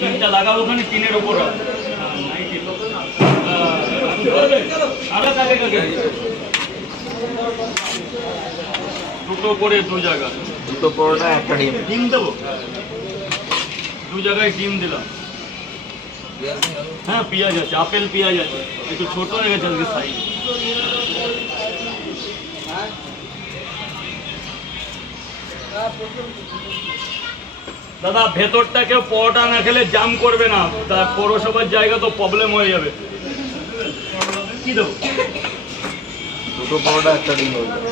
তিনটা লাগাবো ওখানে টিনের উপর দুটো করে দু জায়গা, দুটো পরোটা একটা ডিম। ডিম দেবো, দু জায়গায় ডিম দিলাম। হ্যাঁ পেঁয়াজ আছে, আপেল পেঁয়াজ আছে, একটু ছোট হয়ে গেছে আজকে সাইজ। দাদা ভেতরটা কেউ পরোটা না খেলে জাম করবে না, তা পৌরসভার জায়গা তো প্রবলেম হয়ে যাবে। কি দেবো? দুটো পরোটা একটা ডিম হয়ে যাবে।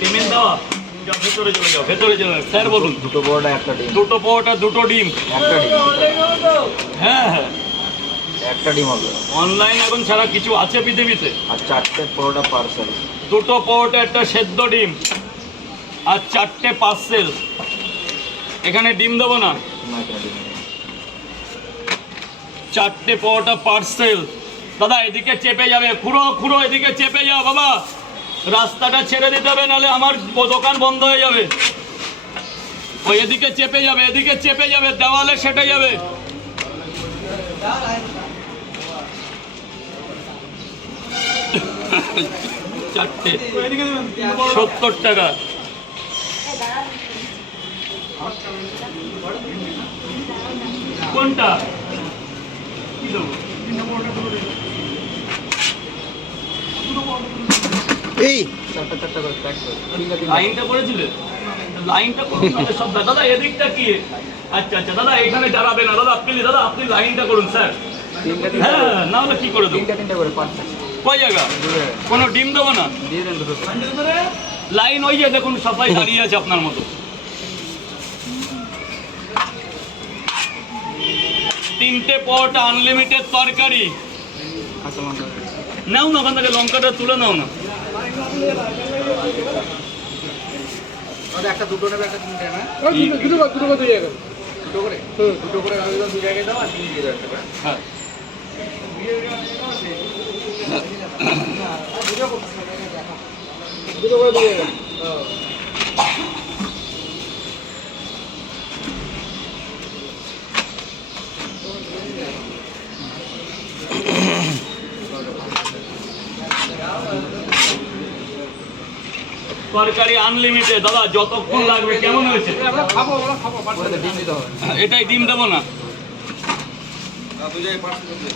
পেমেন্ট দেওয়া, যাও ভেতরে চলে যাও, ভেতরে চলে যাও। স্যার বলুন। দুটো পরোটা একটা ডিম। দুটো পরোটা দুটো ডিম। একটা ডিম। হ্যাঁ হ্যাঁ, একটা ডিম হবে। অনলাইন এখন ছাড়া কিছু আছে পৃথিবীতে? আর 4টে পরোটা পার্সেল। দুটো পরোটা একটা সেদ্ধ ডিম আর 4টে পার্সেল। এখানে ডিম দেবো না? না, একটা ডিম। 4টে পরোটা পার্সেল। দাদা এদিকে চেপে যাবে, খুঁড়ো খুঁড়ো, এদিকে চেপে যাও বাবা, রাস্তাটা ছেড়ে দিতে হবে, নাহলে আমার দোকান বন্ধ হয়ে যাবে। ওই এদিকে চেপে যাবে, এদিকে চেপে যাবে, দেওয়ালে সেটে যাবে। চারটে 70 টাকা। কোনটা কি দেবো? এই চারটা করে প্যাক করে লাইনটা করেছিলে? লাইনটা করুন তাহলে সব। দাদা এদিকটা কি? আচ্ছা আচ্ছা দাদা এখানে দাঁড়াবে না দাদা, প্লিজ দাদা আপনি লাইনটা করুন স্যার। হ্যাঁ না হলে কি করে দেবো? তিনটা করে পার্সেল। কয় জায়গা? কোনো ডিম দেবো না? দিয়ে দেন দুটো। লাইন ওই যে দেখুন সবাই দাঁড়িয়ে আছে আপনার মতো। 3টে পরোটা, আনলিমিটেড তরকারি। কাঁচা লঙ্কা নাও না ওখান থেকে, লঙ্কাটা তুলে নাও না। একটা দুটো নেবে, একটা তিনটে না? দুটো করে দুই জায়গা। দুটো করে? দুটো করে দু জায়গায় দাও আর তিন দিয়ে দাও একটা করে। হ্যাঁ দুটো করে দুই জায়গা। তরকারি আনলিমিটেড দাদা, যতক্ষণ লাগবে। কেমন হয়েছে? আমরা খাবো ওটাতে ডিম দিতে হবে। এটাই ডিম দেবো না? দু জায়গায় পার্সেল করতে।